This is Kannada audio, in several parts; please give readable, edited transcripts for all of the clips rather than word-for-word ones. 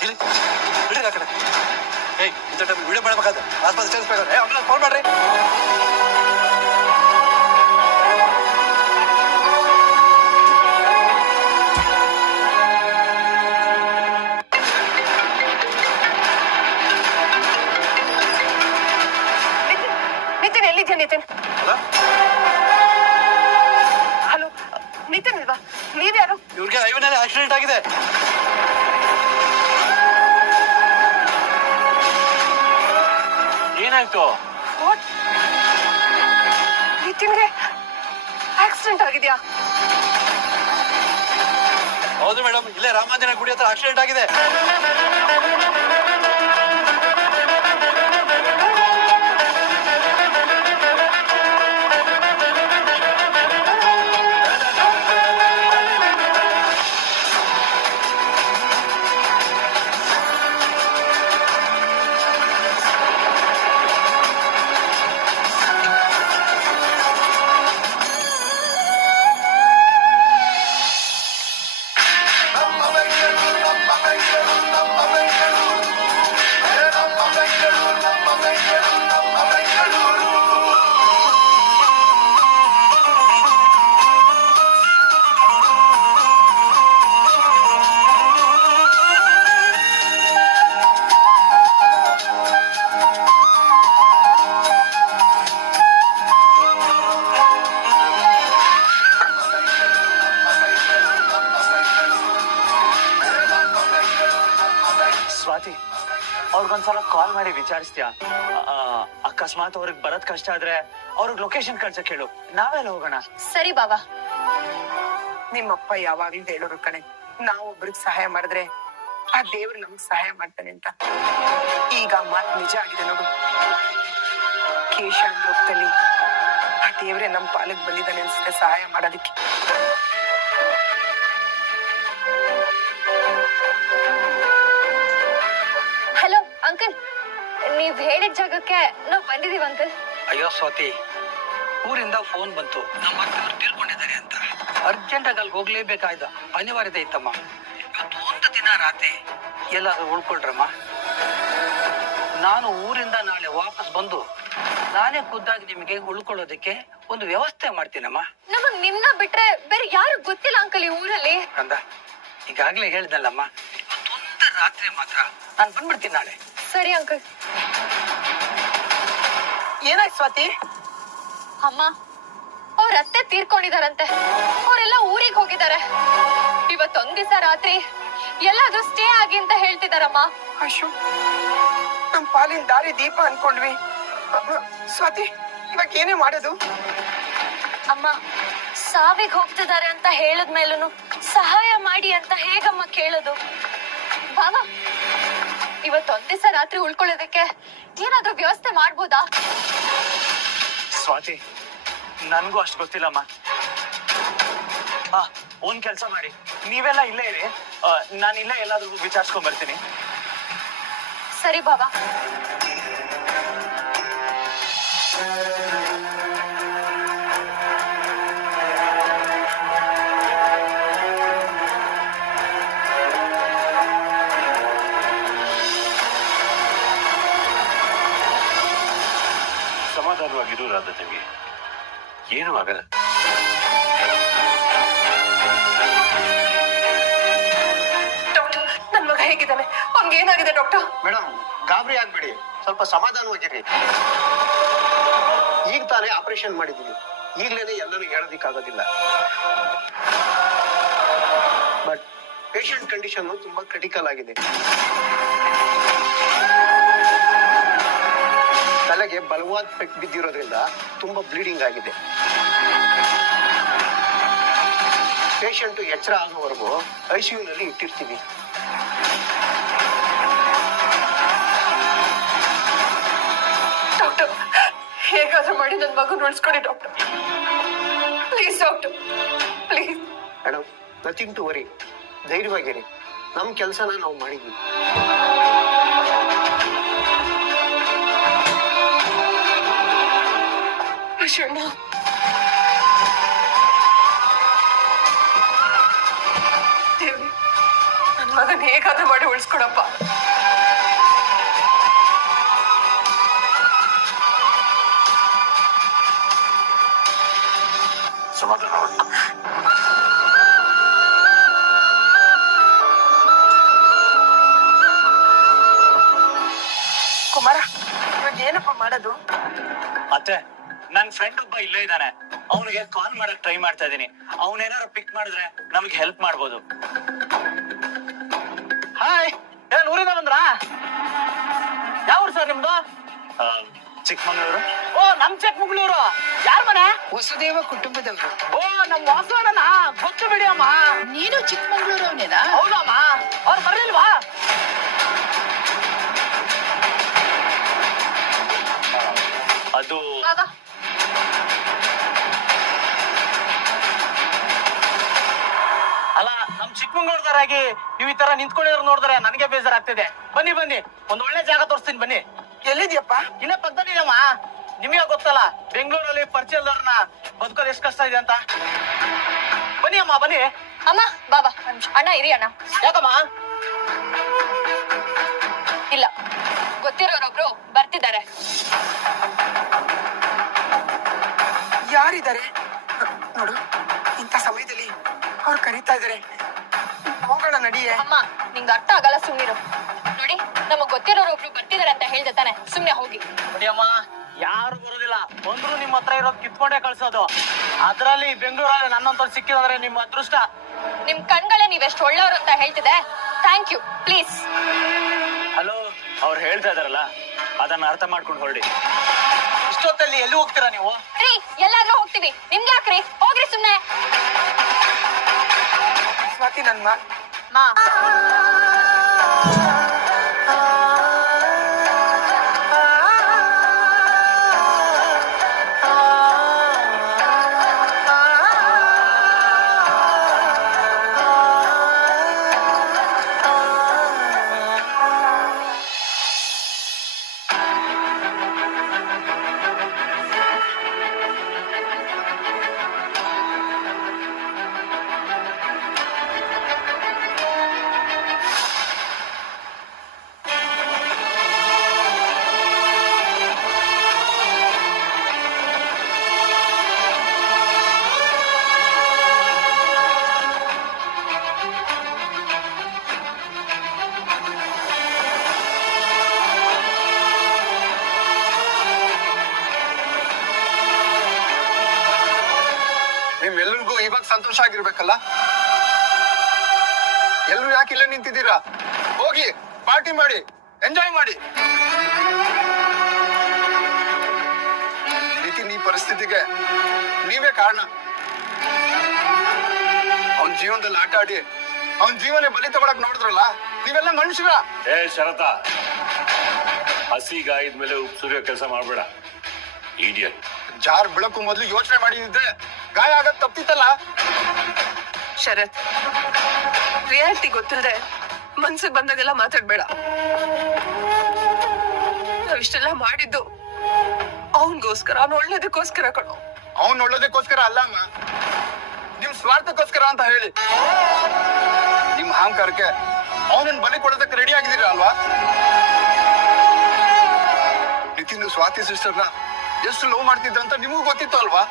ಬಿಡ್ರಿ ಆ ಕಡೆ. ಇಂಥ ಟೈಮ್ ವಿಡಿಯೋ ಮಾಡ್ಬೇಕಾದ್ರೆ ಆಸ್ಪತ್ರೆ ಸೇರಿಸ್ಬೇಕಾದ್ರೆ ಆಮೇಲೆ ಕಾಲ್ ಮಾಡ್ರಿ. ನಿತಿನ್ ಎಲ್ಲಿದ್ಯಾ ನಿತಿನ್? ಹಲೋ ನಿತಿನ್ ಇಲ್ವಾ? ನೀವ್ಯಾರು? ಇವ್ರಿಗೆ ಹೈವೇನಲ್ಲಿ ಆಕ್ಸಿಡೆಂಟ್ ಆಗಿದೆ. ಏನಾಯ್ತು? ನಿತಿನ್ಗೆ ಆಕ್ಸಿಡೆಂಟ್ ಆಗಿದ್ಯಾ? ಹೌದು ಮೇಡಮ್, ಇಲ್ಲೇ ರಾಮಾಂಜನ ಗುಡಿ ಹತ್ರ ಆಕ್ಸಿಡೆಂಟ್ ಆಗಿದೆ. ಸ್ವಾತಿ, ಅವ್ರಿಗೊಂದ್ಸಲ ಕಾಲ್ ಮಾಡಿ ವಿಚಾರಿಸ್ತೀಯಾ? ಅಕಸ್ಮಾತ್ ಅವ್ರಿಗೆ ಬರೋದ್ ಕಷ್ಟ ಆದ್ರೆ ಅವ್ರಿಗೆ ಲೊಕೇಶನ್ ಕಳ್ಸಕ್ ಹೇಳು, ನಾವೆಲ್ಲ ಹೋಗೋಣ. ಸರಿ ಬಾಬಾ. ನಿಮ್ಮಪ್ಪ ಯಾವಾಗ್ಲೂ ಹೇಳೋರು ಕಣೆ, ನಾವು ಒಬ್ರಿಗೆ ಸಹಾಯ ಮಾಡಿದ್ರೆ ಆ ದೇವ್ರು ನಮ್ಗ್ ಸಹಾಯ ಮಾಡ್ತಾನೆ ಅಂತ. ಈಗ ಮಾತ್ ನಿಜ ಆಗಿದೆ ನೋಡು. ಕೇಶಾನ್ ರೂಪದಲ್ಲಿ ಆ ದೇವ್ರೆ ನಮ್ ಪಾಲಕ್ ಬಂದಿದ್ದಾನೆ ಅನ್ಸುತ್ತೆ ಸಹಾಯ ಮಾಡೋದಿಕ್ಕೆ. ಹಲೋ ಅಂಕಲ್, ನೀವ್ ಹೇಳಿದ ಜಾಗಕ್ಕೆ ನಾವ್ ಬಂದಿದೀವಿ ಅಂಕಲ್. ಅಯ್ಯೋ ಸ್ವಾತಿ, ಊರಿಂದ ಫೋನ್ ಬಂತು, ನಮ್ಮ ಅತ್ತೆಯವರು ತೀರ್ಕೊಂಡಿದ್ದಾರೆ ಅಂತ. ಅರ್ಜೆಂಟ್ ಆಗಿ ಅಲ್ಲಿ ಹೋಗ್ಲೇಬೇಕಾಯ್ತ, ಅನಿವಾರ್ಯತೆ ಇತ್ತಮ್ಮ. ಇವತ್ತು ಒಂದು ದಿನ ರಾತ್ರಿ ಎಲ್ಲಾದ್ರೂ ಉಳ್ಕೊಳ್ರಮ್ಮ. ನಾನು ಊರಿಂದ ನಾಳೆ ವಾಪಸ್ ಬಂದು ನಾನೇ ಖುದ್ದಾಗಿ ನಿಮಗೆ ಉಳ್ಕೊಳ್ಳೋದಕ್ಕೆ ಒಂದು ವ್ಯವಸ್ಥೆ ಮಾಡ್ತೀನಮ್ಮ. ನಮಗ್ ನಿಮ್ನ ಬಿಟ್ರೆ ಬೇರೆ ಯಾರು ಗೊತ್ತಿಲ್ಲ ಅಂಕಲ್ ಈ ಊರಲ್ಲಿ. ಕಂದ, ಈಗಾಗ್ಲೇ ಹೇಳ್ದಲ್ಲಮ್ಮ, ಇವತ್ತೊಂದು ರಾತ್ರಿ ಮಾತ್ರ ನಾನು ಬಂದ್ಬಿಡ್ತೀನಿ ನಾಳೆ. ಸರಿ ಅಂಕಲ್. ಏನಾಯ್ತು ಸ್ವಾತಿ? ಅಮ್ಮ, ಅವ್ರ ಅತ್ತೆ ತೀರ್ಕೊಂಡಿದಾರಂತೆ. ಅವರೆಲ್ಲ ಊರಿಗೆ ಹೋಗಿದ್ದಾರೆ. ಇವತ್ತೊಂದ್ ದಿವಸ ರಾತ್ರಿ ಎಲ್ಲಾದ್ರೂ ಸ್ಟೇ ಆಗಿ ಅಂತ ಹೇಳ್ತಿದಾರಮ್ಮ. ಅಶು, ನಮ್ ಪಾಲಿನ ದಾರಿ ದೀಪ ಅನ್ಕೊಂಡ್ವಿ. ಸ್ವಾತಿ, ಇವಾಗ ಏನೇ ಮಾಡೋದು? ಅಮ್ಮ, ಸಾವಿಗೆ ಹೋಗ್ತಿದ್ದಾರೆ ಅಂತ ಹೇಳದ್ಮೇಲೂ ಸಹಾಯ ಮಾಡಿ ಅಂತ ಹೇಗಮ್ಮ ಕೇಳೋದು? ಬಾಬಾ, ಇವತ್ತೊಂದ್ ದಿವಸ ರಾತ್ರಿ ಉಳ್ಕೊಳ್ಳೋದಕ್ಕೆ ಏನಾದ್ರೂ ವ್ಯವಸ್ಥೆ ಮಾಡ್ಬೋದಾ? ಸ್ವಾತಿ, ನನ್ಗೂ ಅಷ್ಟು ಗೊತ್ತಿಲ್ಲಮ್ಮ. ಒಂದ್ ಕೆಲ್ಸ ಮಾಡಿ, ನೀವೆಲ್ಲ ಇಲ್ಲೇ ಇರಿ, ನಾನು ಇಲ್ಲೇ ಎಲ್ಲಾದ್ರೂ ವಿಚಾರಿಸ್ಕೊಂಡ್ ಬರ್ತೀನಿ. ಸರಿ ಬಾಬಾ. ಸಮಾಧಾನವಾಗಿರು ರಾಧ ತಂಗಿ, ಏನೂ ಆಗಲ್ಲ. ಡಾಕ್ಟರ್, ನನ್ ಮಗ ಹೇಗಿದ್ದಾನೆ? ಅವ್ನಿಗೆ ಏನಾಗಿದೆ ಡಾಕ್ಟರ್? ಮೇಡಮ್, ಗಾಬರಿ ಆಗ್ಬೇಡಿ, ಸ್ವಲ್ಪ ಸಮಾಧಾನವಾಗಿರಿ. ಈಗ ತಾನೇ ಆಪರೇಷನ್ ಮಾಡಿದೀವಿ, ಈಗ್ಲೇನೆ ಎಲ್ಲರೂ ಹೇಳೋದಿಕ್ಕಾಗೋದಿಲ್ಲ. ಬಟ್ ಪೇಷಂಟ್ ಕಂಡೀಷನ್ ತುಂಬಾ ಕ್ರಿಟಿಕಲ್ ಆಗಿದೆ. ತಲೆಗೆ ಬಲವಾದ ಪೆಟ್ಟು ಬಿದ್ದಿರೋದ್ರಿಂದ ತುಂಬಾ ಬ್ಲೀಡಿಂಗ್ ಆಗಿದೆ. ಪೇಷಂಟ್ ಎಚ್ಚರ ಆಗುವವರೆಗೂ ICU ನಲ್ಲಿ ಇಟ್ಟಿರ್ತೀವಿ. ಡಾಕ್ಟರ್, ಹೇಗಾದ್ರೂ ಮಾಡಿ ನನ್ ಮಗು ಉಳಿಸ್ಕೊಡಿ doctor. Please doctor, please. Madam, nothing to worry, ಧೈರ್ಯವಾಗಿರಿ. ನಮ್ ಕೆಲಸನ ನಾವು ಮಾಡಿದ್ವಿ. ಅಶಣ್ಣ, ದೇವ್ರಿ, ನನ್ನ ಮಗನ್ ಹೇಗಾದ್ರೂ ಮಾಡಿ ಉಳಿಸ್ಕೊಡಪ್ಪ. ಸಮಾಧಾನ ಮಾಡು. ಕುಮಾರ, ಇವಾಗ ಏನಪ್ಪ ಮಾಡೋದು? ಮತ್ತೆ ನನ್ ಫ್ರೆಂಡ್ ಒಬ್ಬ ಇಲ್ಲೇ ಇದ್ದಾನೆ, ಅವನಿಗೆ ಕಾಲ್ ಮಾಡಕ್ ಟ್ರೈ ಮಾಡ್ತಾ ಇದೀನಿ. ಅವನೇನಾರು ಪಿಕ್ ಮಾಡಿದ್ರೆ ನಮ್ಗೆ ಹೆಲ್ಪ್ ಮಾಡ್ಬೋದು. ಹಾಯ್, ಏನ್ ಊರಿಂದ ಬಂದ್ರಾ? ಯಾವ ಊರು ಸರ್ ನಿಮ್ದು? ಚಿಕ್ಕಮಂಗ್ಳೂರು. ಓ, ನಮ್ ಚಿಕ್ಕಮಂಗ್ಳೂರು. ಯಾರ ಮನೆ? ವಸುದೇವ ಕುಟುಂಬದವರು. ಓ, ನಮ್ ವಾಸವಣ್ಣ ಗೊತ್ತು ಬಿಡಿ ಅಮ್ಮ. ನೀನು ಚಿಕ್ಕಮಂಗ್ಳೂರು ಅವನೇನಾ? ಹೌದಮ್ಮ. ಅವ್ರು ಬರ್ಲಿಲ್ವಾ? ಅದು ಅಲ್ಲ, ನಮ್ ಚಿಕ್ಕಮಂಗ್ಳೂರ್ದಾರಾಗಿ ನೀವು ಈ ತರ ನಿಂತ್ಕೊಂಡಿರೋ ನೋಡಿದ್ರೆ ನನಗೆ ಬೇಜಾರಾಗ್ತಿದೆ. ಬನ್ನಿ ಬನ್ನಿ, ಒಂದ್ ಒಳ್ಳೆ ಜಾಗ ತೋರಿಸ್ತೀನಿ ಬನ್ನಿ. ಎಲ್ಲಿದ್ಯಪ್ಪ? ಇಲ್ಲೇ ಪಕ್ಕದಲ್ಲಿದಮ್ಮ. ನಿಮಗೆ ಗೊತ್ತಲ್ಲ ಬೆಂಗಳೂರಲ್ಲಿ ಪರಿಚಯದವ್ರನ್ನ ಬದುಕೋದು ಎಷ್ಟು ಕಷ್ಟ ಇದೆ ಅಂತ. ಬನ್ನಿ ಅಮ್ಮ, ಬನ್ನಿ. ಅಮ್ಮ ಬಾಬಾ, ಅಣ್ಣ ಇರಿ ಅಣ್ಣ. ಯಾಕಮ್ಮ? ಇಲ್ಲ, ಗೊತ್ತಿರೋರೊಬ್ರು ಬರ್ತಿದ್ದಾರೆ. ಯಾರಿದ್ದಾರೆ ನೋಡು, ಇಂಥ ಸಮಯದಲ್ಲಿ ಅವ್ರು ಕರೀತಾ ಇದಾರೆ. ಹೋಗೋಣ ನಡಿಯೇ. ಅಮ್ಮ, ನಿಂಗೆ ಅರ್ಥ ಆಗಲ್ಲ, ಸುಮ್ನಿರು. ನೋಡಿ, ನಮಗ್ ಗೊತ್ತಿರೋರೊಬ್ರು ಬರ್ತಿದಾರೆ ಅಂತ ಹೇಳ್ದೆ ತಾನೆ, ಸುಮ್ನೆ ಹೋಗಿ. ನೋಡಿ ಅಮ್ಮ, ಯಾರು ಬರೋದಿಲ್ಲ. ಬಂದ್ರು ನಿಮ್ ಹತ್ರ ಇರೋದು ಕಿತ್ಕೊಂಡೇ ಕಳ್ಸೋದು. ಅದ್ರಲ್ಲಿ ಬೆಂಗಳೂರಲ್ಲಿ ನನ್ನಂತ ಸಿಕ್ಕಿದ್ರೆ ನಿಮ್ಮ ಅದೃಷ್ಟ. ನಿಮ್ ಕಣ್ಗಳೇ ನೀವೆಷ್ಟು ಒಳ್ಳೆಯವ್ರು ಅಂತ ಹೇಳ್ತಿದೆ. Thank you, please. ಹಲೋ, ಅವ್ರು ಹೇಳ್ತಾ ಇದಾರಲ್ಲ, ಅದನ್ನ ಅರ್ಥ ಮಾಡ್ಕೊಂಡು ಹೊರಡಿ. ಇಷ್ಟೊತ್ತಲ್ಲಿ ಎಲ್ಲಿ ಹೋಗ್ತೀರಾ ನೀವು? ರೀ, ಎಲ್ಲಾದ್ರೂ ಹೋಗ್ತೀವಿ, ನಿಮ್ಗೆ ಯಾಕ್ರಿ? ಹೋಗ್ರಿ ಸುಮ್ನೆ. ಸ್ವಾತಿ, ನನ್ ಮಾ, ನಿಮ್ಮೆಲ್ಲರಿಗೂ ಇವಾಗ ಸಂತೋಷ ಆಗಿರ್ಬೇಕಲ್ಲ? ಎಲ್ರು ಯಾಕೆ ಇಲ್ಲೇ ನಿಂತಿದ್ದೀರಾ? ಹೋಗಿ ಪಾರ್ಟಿ ಮಾಡಿ, ಎಂಜಾಯ್ ಮಾಡಿ. ನಿತಿನ್ ಈ ಪರಿಸ್ಥಿತಿಗೆ ನೀವೇ ಕಾರಣ. ಅವನ್ ಜೀವನದಲ್ಲಿ ಆಟ ಆಡಿ ಅವನ್ ಜೀವನ ಬಲಿ ತಗೊಳಕ್ ನೋಡಿದ್ರಲ್ಲ, ನೀವೆಲ್ಲ ಮನುಷ್ಯರ. ಏ ಶರತ, ಹಸಿ ಗಾಯದ ಮೇಲೆ ಉಪ್ಪು ಸುರಿಯೋ ಕೆಲಸ ಮಾಡ್ಬೇಡ, ಇಡಿಯಟ್. ಜಾರ್ ಬೆಳಕು ಮೊದ್ಲು ಯೋಚನೆ ಮಾಡಿದ್ರೆ ಗಾಯ ಆಗದ್ ತಪ್ಪಿತ್ತಲ್ಲ. ಶರತ್, ರಿಯಾಲಿಟಿ ಗೊತ್ತಿಲ್ಲದೆ ಮನ್ಸಿಗೆ ಬಂದಾಗೆಲ್ಲ ಮಾತಾಡ್ಬೇಡ. ನಾವಿಷ್ಟೆಲ್ಲ ಮಾಡಿದ್ದು ಅವನ್ಗೋಸ್ಕರ, ಅವ್ನು ಒಳ್ಳೇದಕ್ಕೋಸ್ಕರ ಕಣೋ. ಅವನ್ ಒಳ್ಳೇದಕ್ಕೋಸ್ಕರ ಅಲ್ಲ ಅಮ್ಮ, ನಿಮ್ ಸ್ವಾರ್ಥಕ್ಕೋಸ್ಕರ ಅಂತ ಹೇಳಿ. ನಿಮ್ ಅಹಂಕಾರಕ್ಕೆ ಅವನನ್ನ ಬಲಿ ಕೊಡೋದಕ್ಕೆ ರೆಡಿ ಆಗಿದ್ದೀರಾ ಅಲ್ವಾ? ನಿತಿನ್ ಸ್ವಾತಿ ಸಿಸ್ಟರ್ನ ಎಷ್ಟು ಲವ್ ಮಾಡ್ತಿದ್ರಂತ ನಿಮಗೂ ಗೊತ್ತಿತ್ತು ಅಲ್ವಾ?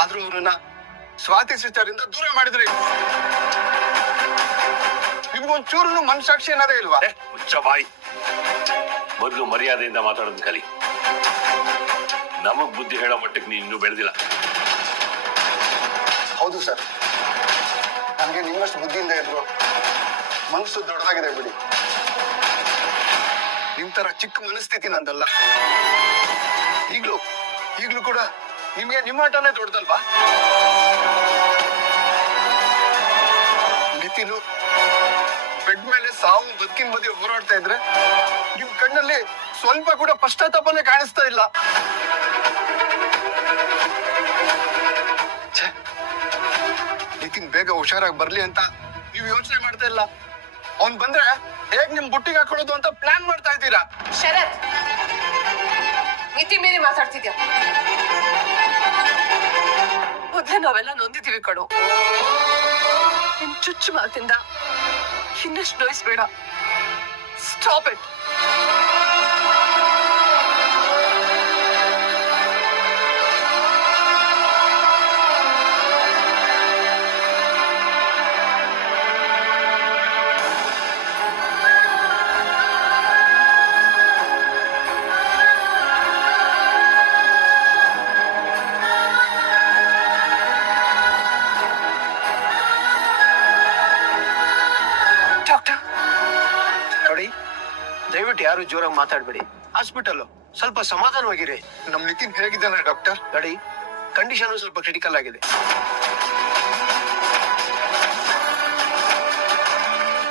ಆದ್ರೂ ಅವ್ರನ್ನ ಸ್ವಾತಿ ಸಿಸ್ಟರ್ ಇಂದ ದೂರ ಮಾಡಿದ್ರಿ. ನಿಮ್ಗೊಂದ್ ಚೂರು ಮನಸಾಕ್ಷಿ ಅನ್ನೋದೇ ಇಲ್ವಾ? ಮುಚ್ಚ ಬಾಯಿ. ಮೊದಲು ಮರ್ಯಾದೆಯಿಂದ ಮಾತಾಡೋದ್ ಕಲಿ. ನಮಗ್ ಬುದ್ಧಿ ಹೇಳೋ ಮಟ್ಟಕ್ಕೆ ನೀ ಇನ್ನೂ ಬೆಳೆದಿಲ್ಲ. ಹೌದು ಸರ್, ನಮ್ಗೆ ನಿಮ್ಮಷ್ಟು ಬುದ್ಧಿಯಿಂದ ಇದ್ರು ಮನಸ್ಸು ದೊಡ್ಡದಾಗಿದೆ ಬಿಡಿ. ನಿಮ್ ತರ ಚಿಕ್ಕ ಮನಸ್ಥಿತಿ ನಂದಲ್ಲ. ಈಗ್ಲೂ ಕೂಡ ನಿಮ್ಗೆ ನಿಮ್ಮ ಆಟನೇ ದೊಡ್ಡದಲ್ವಾ? ನಿತಿನು ಬೆಡ್ ಮೇಲೆ ಸಾವು ಬದುಕಿನ ಮಧ್ಯೆ ಹೋರಾಡ್ತಾ ಇದ್ರೆ ನಿಮ್ ಕಣ್ಣಲ್ಲಿ ಸ್ವಲ್ಪ ಕೂಡ ಪಶ್ಚಾತ್ತಾಪನೇ ಕಾಣಿಸ್ತಾ ಇಲ್ಲ. ನಿತಿನ್ ಬೇಗ ಹುಷಾರಾಗಿ ಬರ್ಲಿ ಅಂತ ನೀವು ಯೋಚನೆ ಮಾಡ್ತಾ ಇಲ್ಲ. ಅವ್ನ್ ಬಂದ್ರೆ ಹೇಗ್ ನಿಮ್ ಬುಟ್ಟಿಗೆ ಹಾಕೊಳ್ಳೋದು ಅಂತ ಪ್ಲಾನ್ ಮಾಡ್ತಾ ಇದ್ದೀರಾ. ಶರತ್, ಮಿತಿ ಮೀರಿ ಮಾತಾಡ್ತಿದ್ಯಾ. ಮೊದ್ಲೇ ನಾವೆಲ್ಲ ನೊಂದಿದೀವಿ ಕಣು. ನಿನ್ ಚುಚ್ಚು ಮಾತಿಂದ ಇನ್ನಷ್ಟು ನೋಯಿಸ್ಬೇಡ. Stop it. ನೋಡಿ, ದಯವಿಟ್ಟು ಯಾರು ಜೋರಾಗಿ ಮಾತಾಡ್ಬೇಡಿ. ಹಾಸ್ಪಿಟಲ್ ಸ್ವಲ್ಪ ಸಮಾಧಾನವಾಗಿರಿ. ನಮ್ ನಿತಿನ್ ಹೇಗಿದ್ದಾನೆ ಡಾಕ್ಟರ್? ನೋಡಿ, ಕಂಡೀಷನ್ ಸ್ವಲ್ಪ ಕ್ರಿಟಿಕಲ್ ಆಗಿದೆ.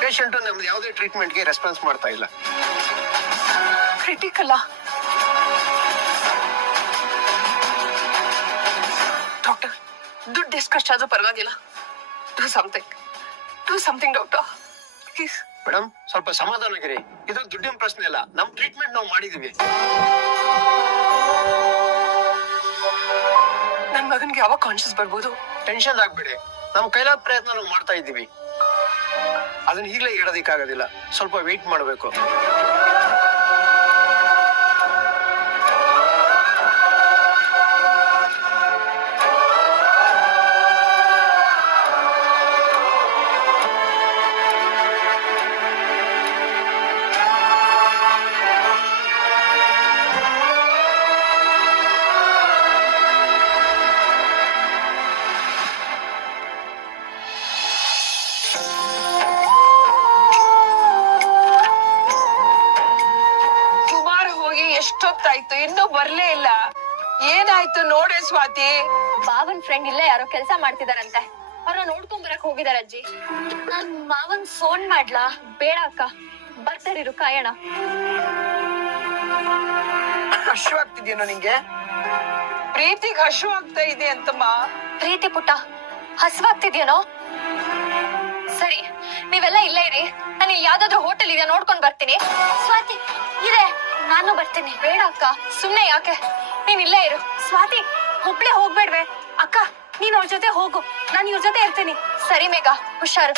ಪೇಷಂಟ್ ನಮ್ದು ಯಾವುದೇ ಟ್ರೀಟ್ಮೆಂಟ್ಗೆ ರೆಸ್ಪಾನ್ಸ್ ಮಾಡ್ತಾ ಇಲ್ಲ. ಕ್ರಿಟಿಕಲ್ ಡಾಕ್ಟರ್, ದುಡ್ಡು ಎಷ್ಟು ಖರ್ಚು ಆದ್ರೂ ಪರವಾಗಿಲ್ಲ. Do something doctor, please. Madam, ಸ್ವಲ್ಪ ಸಮಾಧಾನವಾಗಿರಿ. ಇದು ದುಡ್ಡಿನ ಪ್ರಶ್ನೆ ಅಲ್ಲ. ನಮ್ ಟ್ರೀಟ್ಮೆಂಟ್ ನಾವು ಮಾಡಿದೀವಿ. ನನ್ ಮಗನ್ಗೆ ಯಾವಾಗ ಕಾನ್ಶಿಯಸ್ ಬರ್ಬೋದು? ಟೆನ್ಷನ್ ಆಗ್ಬೇಡಿ. ನಮ್ ಕೈಲಾದ ಪ್ರಯತ್ನ ನಾವು ಮಾಡ್ತಾ ಇದ್ದೀವಿ. ಅದನ್ನ ಈಗಲೇ ಹೇಳೋದಿಕ್ಕಾಗೋದಿಲ್ಲ. ಸ್ವಲ್ಪ ವೇಟ್ ಮಾಡಬೇಕು. ಎಷ್ಟೊತ್ತಾಯ್ತು, ಇನ್ನೂ ಬರ್ಲೇ ಇಲ್ಲ. ಏನಾಯ್ತು ನೋಡೆ ಸ್ವಾತಿ? ಮಾವನ್ ಫ್ರೆಂಡ್ ಇಲ್ಲೇ ಯಾರೋ ಕೆಲಸ ಮಾಡ್ತಿದಾರಂತೆ. ಅವ್ರನ್ನ ನೋಡ್ಕೊಂಡ್ ಬರಕ್ ಹೋಗಿದಾರ ಅಜ್ಜಿ. ನಾನ್ ಮಾವನ್ ಫೋನ್ ಮಾಡ್ಲಾ? ಬೇಡ ಅಕ್ಕ, ಬರ್ತಾರಿರು, ಕಾಯೋಣ. ಹಶು ಆಗ್ತಿದ್ಯೇನೋ ನಿಂಗೆ? ಪ್ರೀತಿಗ್ ಹಶು ಆಗ್ತಾ ಇದೆ ಅಂತಮ್ಮ. ಪ್ರೀತಿ ಪುಟ್ಟ, ಹಸ್ವಾಗ್ತಿದ್ಯೇನೋ? ಸರಿ, ನೀವೆಲ್ಲ ಇಲ್ಲೇ ಇರಿ. ನಾನು ಇಲ್ಲಿ ಯಾವ್ದಾದ್ರು ಹೋಟೆಲ್ ಇದೆಯಾ ನೋಡ್ಕೊಂಡ್ ಬರ್ತೀನಿ. ಸ್ವಾತಿ ಇದೆ, ನಾನು ಬರ್ತೀನಿ. ಬೇಡ ಅಕ್ಕ, ಸುಮ್ನೆ ಯಾಕೆ, ನೀನ್ ಇಲ್ಲೇ ಇರು. ಸ್ವಾತಿ, ಒಬ್ಳೆ ಹೋಗ್ಬೇಡ್ವೆ. ಅಕ್ಕ, ನೀನ್ ಅವ್ರ ಜೊತೆ ಹೋಗು, ನಾನು ಇವ್ರ ಜೊತೆ ಇರ್ತೀನಿ. ಸರಿ ಮೇಘ, ಹುಷಾರು.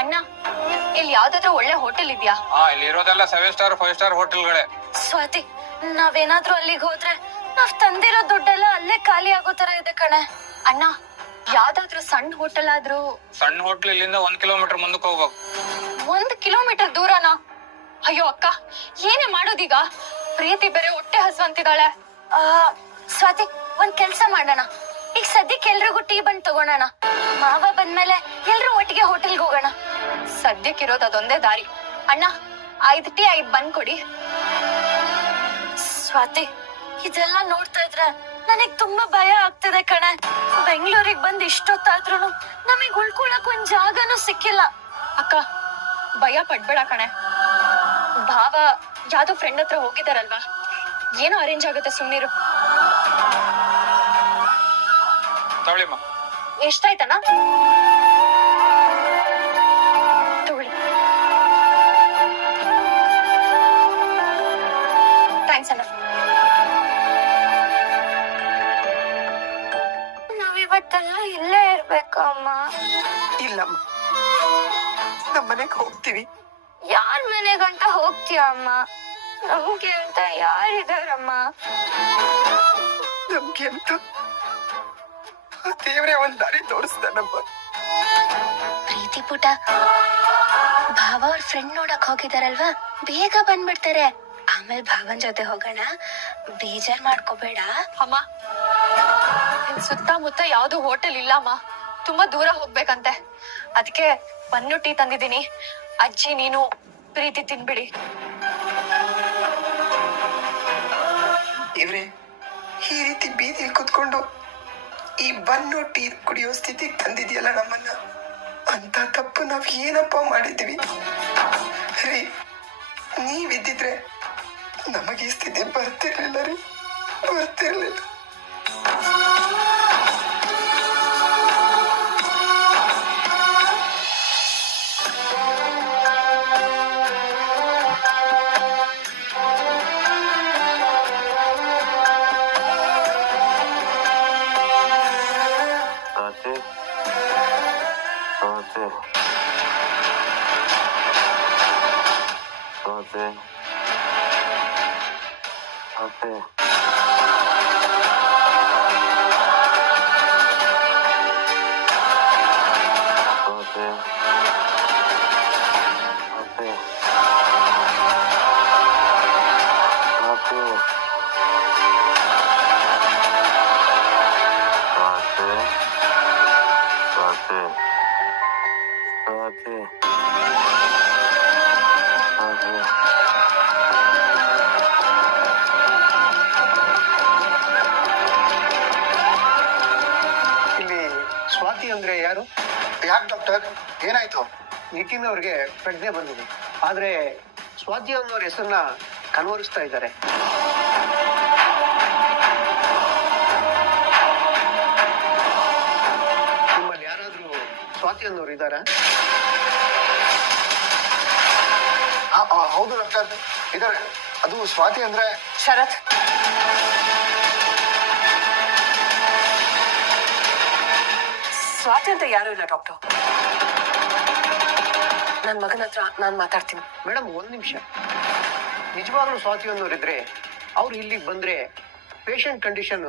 ಅಣ್ಣ, ಇಲ್ಲಿ ಯಾವ್ದಾದ್ರು ಒಳ್ಳೆ ಹೋಟೆಲ್ ಇದ್ಯಾ? ಇಲ್ಲಿ ಇರೋದೆಲ್ಲ 7 ಸ್ಟಾರ್ 5 ಸ್ಟಾರ್ ಹೋಟೆಲ್ಗಳೇ. ಸ್ವಾತಿ, ನಾವೇನಾದ್ರೂ ಅಲ್ಲಿಗೆ ಹೋದ್ರೆ ನಾವ್ ತಂದಿರೋ ದುಡ್ಡೆಲ್ಲ ಅಲ್ಲೇ ಖಾಲಿ ಆಗೋ ತರ ಇದೆ ಕಣೆ. ಅಣ್ಣ, ಯಾವ್ದಾದ್ರು ಸಣ್ಣ ಹೋಟೆಲ್ ಆದ್ರೂ. ಸಣ್ಣ ಹೋಟ್ಲ್ ಇಲ್ಲಿಂದ 1 ಕಿಲೋಮೀಟರ್ ಮುಂದಕ್ಕೆ ಹೋಗ್ಬೇಕು. 1 ಕಿಲೋಮೀಟರ್ ದೂರನಾ? ಅಯ್ಯೋ ಅಕ್ಕ, ಏನೇ ಮಾಡೋದೀಗ? ಪ್ರೀತಿ ಬೇರೆ ಹೊಟ್ಟೆ ಹಸುವಂತಿದ್ದಾಳೆ. ಸ್ವಾತಿ, ಒಂದ್ ಕೆಲ್ಸ ಮಾಡೋಣ. ಈಗ ಸದ್ಯಕ್ಕೆ ಎಲ್ರಿಗೂ ಟೀ ಬಂದ್ ತಗೋಣ. ಮಾವ ಬಂದ್ಮೇಲೆ ಎಲ್ರು ಒಟ್ಟಿಗೆ ಹೋಟೆಲ್ಗೆ ಹೋಗೋಣ. ಸದ್ಯಕ್ಕಿರೋದು ಅದೊಂದೇ ದಾರಿ. ಅಣ್ಣ, 5 ಟೀ 5 ಬಂದ್ ಕೊಡಿ. ಸ್ವಾತಿ, ಇದೆಲ್ಲ ನೋಡ್ತಾ ಇದ್ರೆ ನನಗ್ ತುಂಬಾ ಭಯ ಆಗ್ತಿದೆ ಕಣೆ. ಬೆಂಗಳೂರಿಗೆ ಬಂದ್ ಇಷ್ಟೊತ್ತಾದ್ರೂ ನಮಗ್ ಉಳ್ಕೊಳಕ್ ಒಂದ್ ಜಾಗನೂ ಸಿಕ್ಕಿಲ್ಲ. ಅಕ್ಕ, ಭಯ ಪಡ್ಬೇಡ ಕಣೆ. ಭಾವ ಯಾವ್ದೋ ಫ್ರೆಂಡ್ ಹತ್ರ ಹೋಗಿದಾರಲ್ವಾ, ಏನೋ ಅರೇಂಜ್ ಆಗುತ್ತೆ, ಸುಮ್ನಿರು. ತಗೊಳ್ಳಿಮ್ಮ. ಎಷ್ಟಾಯ್ತಣ್ಣ? ತಗೊಳ್ಳಿ. ಥ್ಯಾಂಕ್ಸ್ ಅಣ್ಣ. ನಾವಿವತ್ತೆಲ್ಲ ಇಲ್ಲೇ ಇರ್ಬೇಕಮ್ಮ? ಇಲ್ಲಮ್ಮ, ನಮ್ಮ ಮನೆಗೆ ಹೋಗ್ತೀವಿ. ಯಾರ್ ಮನೆಗಂತ ಹೋಗ್ತೀಯ ಅಮ್ಮ? ನಮ್ಗೆ ಅಂತ ಯಾರಿದಾರಮ್ಮ? ನಮ್ಗೆ ಅಂತ ದೇವ್ರೆ ಒಂದ್ ದಾರಿ ತೋರಿಸ್ತಾನಮ್ಮ. ಪ್ರೀತಿ ಪುಟ, ಭಾವ ಅವ್ರ ಫ್ರೆಂಡ್ ನೋಡಕ್ ಹೋಗಿದಾರಲ್ವಾ, ಬೇಗ ಬಂದ್ಬಿಡ್ತಾರೆ. ಆಮೇಲೆ ಭಾವನ್ ಜೊತೆ ಹೋಗೋಣ, ಬೇಜಾರ್ ಮಾಡ್ಕೋಬೇಡ. ಅಮ್ಮ, ಸುತ್ತಮುತ್ತ ಯಾವ್ದು ಹೋಟೆಲ್ ಇಲ್ಲಮ್ಮ, ತುಂಬಾ ದೂರ ಹೋಗ್ಬೇಕಂತೆ. ಅದಕ್ಕೆ ಬನ್ನು ಟೀ ತಂದಿದ್ದೀನಿ. ಅಜ್ಜಿ, ನೀನು ಪ್ರೀತಿ ತಿನ್ಬಿಡಿ. ದೇವ್ರೆ, ಈ ರೀತಿ ಬೀದಿಲ್ ಕುತ್ಕೊಂಡು ಈ ಬನ್ನು ಟೀ ಕುಡಿಯೋ ಸ್ಥಿತಿಗೆ ತಂದಿದ್ಯಲ್ಲ ನಮ್ಮನ್ನ. ಅಂತ ತಪ್ಪು ನಾವ್ ಏನಪ್ಪ ಮಾಡಿದ್ವಿ ರೀ? ನೀವಿದ್ದಿದ್ರೆ ನಮಗೆ ಈ ಸ್ಥಿತಿ ಬರ್ತಿರ್ಲಿಲ್ಲ ರೀ, ಬರ್ತಿರ್ಲಿಲ್ಲ. ಅಂದ್ರೆ ಯಾರು? ಯಾಕೆ ಡಾಕ್ಟರ್, ಏನಾಯ್ತು? ನಿತಿನ್ ಅವ್ರಿಗೆ ಪ್ರಜ್ಞೆ ಬಂದಿದೆ, ಆದ್ರೆ ಸ್ವಾತಿ ಅನ್ನೋರ ಹೆಸರನ್ನ ಕನ್ವರಿಸ್ತಾ ಇದ್ದಾರೆ. ನಿಮ್ಮಲ್ಲಿ ಯಾರಾದ್ರೂ ಸ್ವಾತಿ ಅನ್ನೋರು ಇದ್ದಾರಾ? ಹೌದು ಡಾಕ್ಟರ್, ಇದಾರೆ. ಅದು ಸ್ವಾತಿ ಅಂದ್ರೆ ಶರತ್, ಸ್ವಾತಿ ಅಂತ ಯಾರು ಇಲ್ಲ ಡಾಕ್ಟರ್. ನನ್ನ ಮಗನ ಹತ್ರ ನಾನು ಮಾತಾಡ್ತೀನಿ. ಮೇಡಮ್, ಒಂದ್ ನಿಮಿಷ. ನಿಜವಾಗ್ಲೂ ಸ್ವಾತಿ ಅನ್ನೋರಿದ್ರೆ ಅವ್ರು ಇಲ್ಲಿಗೆ ಬಂದ್ರೆ ಪೇಷಂಟ್ ಕಂಡೀಷನ್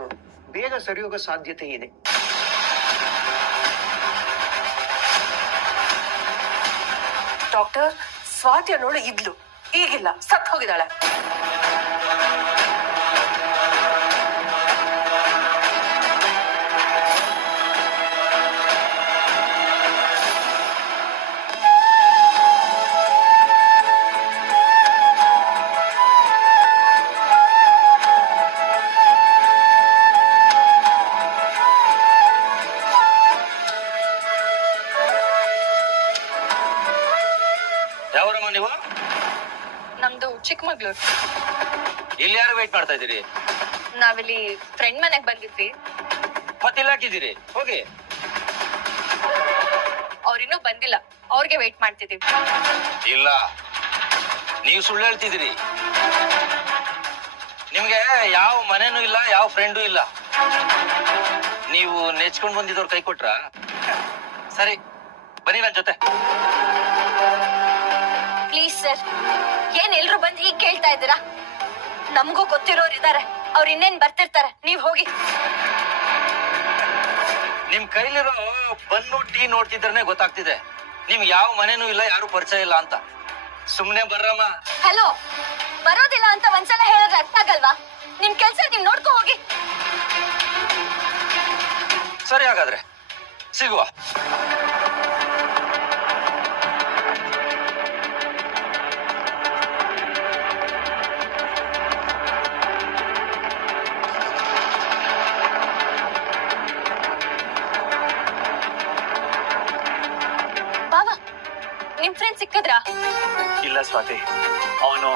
ಬೇಗ ಸರಿ ಹೋಗೋ ಸಾಧ್ಯತೆ ಇದೆ. ಡಾಕ್ಟರ್, ಸ್ವಾತಿ ಅನ್ನೋಳು ಇದ್ಲು, ಈಗಿಲ್ಲ, ಸತ್ ಹೋಗಿದ್ದಾಳೆ. ಯಾವರಮ್ಮ ನೀವು? ನಮ್ದು ಚಿಕ್ಕಮಗ್ಳೂರ್. ಇಲ್ಲಿ ಯಾರು ವೇಟ್ ಮಾಡ್ತಾ ಇದ್ದೀರಿ? ನಾವಿಲ್ಲಿ ಫ್ರೆಂಡ್ ಮನೆಗ್ ಬಂದಿದ್ವಿ. ಮತ್ತಿಲ್ಲ ಹಾಕಿದ್ದೀರಿ, ಹೋಗಿ. ಅವ್ರಿನ್ನೂ ಬಂದಿಲ್ಲ, ಅವ್ರಿಗೆ ವೇಟ್ ಮಾಡ್ತಿದೀವಿ. ಇಲ್ಲ, ನೀವು ಸುಳ್ಳು ಹೇಳ್ತಿದ್ದೀರಿ. ನಿಮ್ಗೆ ಯಾವ ಮನೆನೂ ಇಲ್ಲ, ಯಾವ ಫ್ರೆಂಡು ಇಲ್ಲ. ನೀವು ನೆಚ್ಕೊಂಡ್ ಬಂದಿದ್ದವ್ರು ಕೈ ಕೊಟ್ರ? ಸರಿ, ಬನ್ನಿ ನನ್ ಜೊತೆ. ಪ್ಲೀಸ್ ಸರ್, ಏನ್ ಎಲ್ರು ಬಂದು ಹೀಗ್ ಕೇಳ್ತಾ ಇದ್ದೀರಾ? ನಮಗೂ ಗೊತ್ತಿರೋರು ಇದಾರೆ, ಅವ್ರು ಇನ್ನೇನ್ ಬರ್ತಿರ್ತಾರೆ, ನೀವ್ ಹೋಗಿ. ನಿಮ್ ಕೈಲಿರೋ ಬನ್ನು ಟೀ ನೋಡ್ತಿದ್ರೆ ಗೊತ್ತಾಗ್ತಿದೆ ನಿಮ್ಗೆ ಯಾವ ಮನೆನೂ ಇಲ್ಲ, ಯಾರು ಪರಿಚಯ ಇಲ್ಲ ಅಂತ. ಸುಮ್ನೆ ಬರ್ರಮ್ಮ. ಹಲೋ, ಬರೋದಿಲ್ಲ ಅಂತ ಒಂದ್ಸಲ ಹೇಳಿದ್ರೆ ಅರ್ಥ ಆಗಲ್ವಾ? ನಿಮ್ ಕೆಲ್ಸ ನೀವ್ ನೋಡ್ಕೊ ಹೋಗಿ. ಸರಿ, ಹಾಗಾದ್ರೆ ಸಿಗುವ. ಬಾವಾ, ನಿಮ್ ಫ್ರೆಂಡ್ ಸಿಕ್ಕದ್ರಾ? ಇಲ್ಲ ಸ್ವಾತಿ, ಅವನು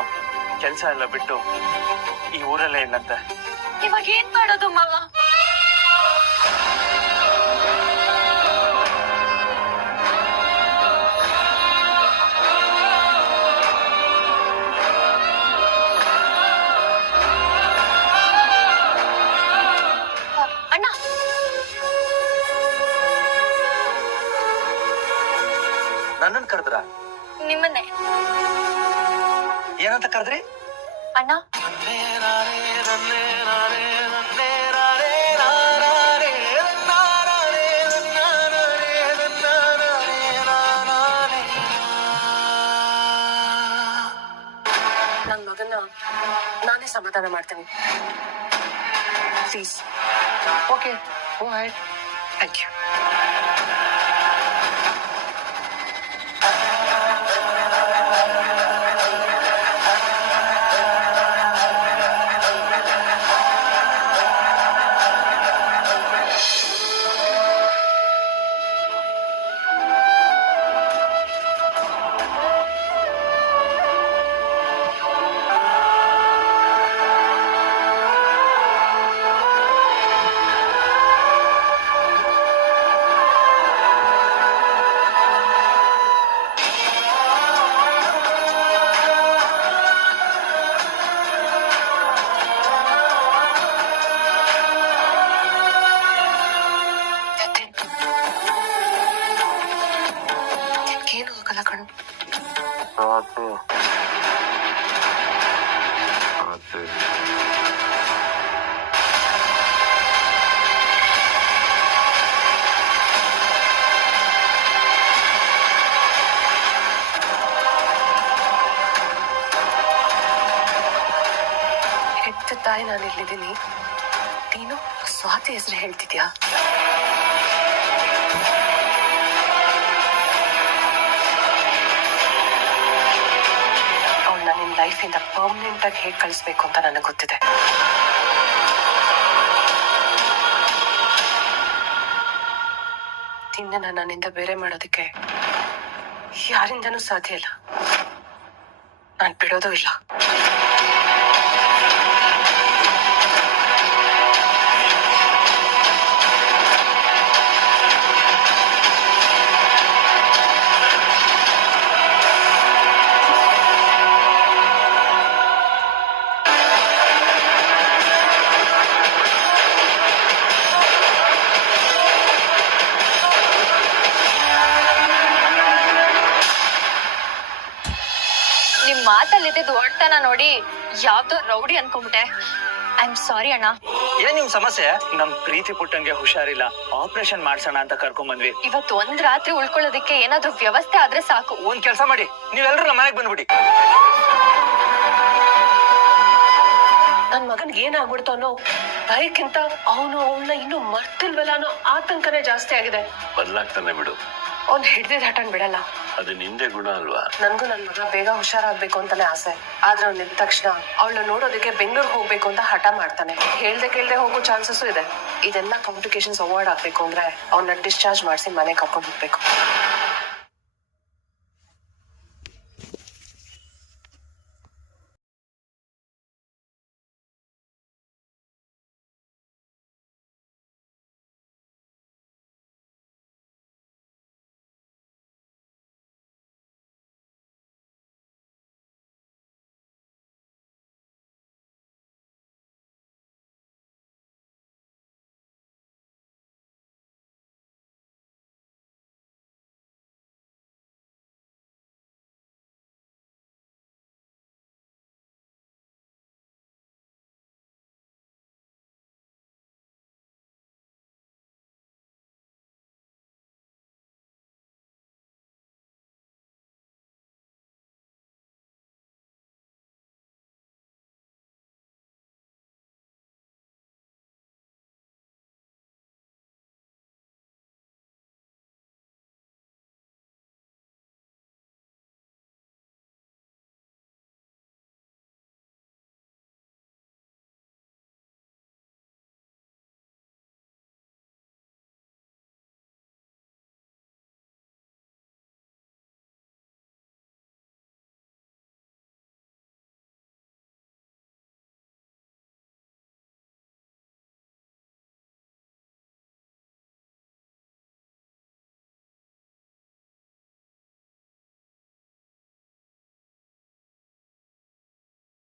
ಕೆಲಸ ಎಲ್ಲ ಬಿಟ್ಟು ಈ ಊರಲ್ಲೇ ಇಲ್ಲಂತೆ. ಇವಾಗ ಏನ್ ಮಾಡೋದು ಮಾವ? ಅಣ್ಣ, ನನ್ನನ್ ಕರೆದ್ರ? ನಿಮ್ಮನ್ನೇ. ಏನಂತ ಕರೆದ್ರಿ? ಅಣ್ಣ, ನನ್ನ ಮಗನ ನಾನೇ ಸಮಾಧಾನ ಮಾಡ್ತೀನಿ. Please. Okay, go ahead. Thank you. ಏನು ಹೋಗಲ್ಲ ಕಣು. ಹೆತ್ತ ತಾಯಿ ನಾನು ಇಲ್ಲಿದ್ದೀನಿ, ನೀನು ಸ್ವಾತಿ ಹೆಸರು ಹೇಳ್ತಿದ್ಯಾ? ಅವಳನ್ನ ನಿನ್ನ ಲೈಫಿಂದ ಪರ್ಮನೆಂಟ್ ಆಗಿ ಹೇಗೆ ಕಳಿಸ್ಬೇಕು ಅಂತ ನನಗೆ ಗೊತ್ತಿದೆ. ನಿನ್ನ ನಿನ್ನ ನನ್ನಿಂದ ಬೇರೆ ಮಾಡೋದಕ್ಕೆ ಯಾರಿಂದನೂ ಸಾಧ್ಯ ಇಲ್ಲ. ನಾನು ಬಿಡೋದು ಇಲ್ಲ. ನಿಮ್ ಮಾತಲ್ಲಿದ್ದು ಹೊಡ್ತನ ನೋಡಿ ಯಾವ್ದೋ ರೌಡಿ ಅನ್ಕೊಂಬಿಟ್ಟೆ. ಐ ಆಮ್ ಸಾರಿ ಅಣ್ಣ. ಏನ್ ನಿಮ್ ಸಮಸ್ಯೆ? ನಮ್ ಪ್ರೀತಿ ಪುಟ್ಟಂಗೆ ಹುಷಾರಿಲ್ಲ, ಆಪರೇಷನ್ ಮಾಡ್ಸೋಣ ಅಂತ ಕರ್ಕೊಂಡ್ ಬಂದ್ವಿ. ಇವತ್ತು ಒಂದ್ ರಾತ್ರಿ ಉಳ್ಕೊಳ್ಳೋದಕ್ಕೆ ಏನಾದ್ರೂ ವ್ಯವಸ್ಥೆ ಆದ್ರೆ ಸಾಕು. ಒಂದ್ ಕೆಲ್ಸ ಮಾಡಿ, ನೀವೆಲ್ರೂ ನಮ್ಮ ಮನೆಗ್ ಬಂದ್ಬಿಡಿ. ನನ್ ಮಗನ್ಗೆ ಏನಾಗ್ಬಿಡ್ತು ಅನ್ನೋ ಭಯಕ್ಕಿಂತ ಅವನು ಅವಳನ್ನ ಇನ್ನೂ ಮರ್ತಿಲ್ವಲ್ಲ ಅನ್ನೋ ಆತಂಕನೇ ಜಾಸ್ತಿ ಆಗಿದೆ. ಬದಲಾಗ್ತಾನೆ ಬಿಡು, ಅವ್ನ್ ಹಿಡ್ದಿದ್ ಹಠನ್ ಬಿಡಲ್ಲ. ಅದು ನಿಂದೆ ಗುಣ ಅಲ್ವಾ? ನನ್ಗೂ ನನ್ ಮಗ ಬೇಗ ಹುಷಾರಾಗ್ಬೇಕು ಅಂತಾನೆ ಆಸೆ. ಆದ್ರೆ ಅವ್ನ್ ನಿಂತ ತಕ್ಷಣ ಅವಳನ್ನ ನೋಡೋದಕ್ಕೆ ಬೆಂಗಳೂರು ಹೋಗ್ಬೇಕು ಅಂತ ಹಠ ಮಾಡ್ತಾನೆ. ಹೇಳ್ದೆ ಕೇಳ್ದೆ ಹೋಗೋ ಚಾನ್ಸಸ್ ಇದೆ. ಇದೆಲ್ಲ ಕಾಂಪ್ಲಿಕೇಶನ್ಸ್ ಅವಾಯ್ಡ್ ಆಗ್ಬೇಕು ಅಂದ್ರೆ ಅವ್ನ ಡಿಸ್ಚಾರ್ಜ್ ಮಾಡಿಸಿ ಮನೆ ಕರ್ಕೊಂಡು ಹೋಗ್ಬೇಕು.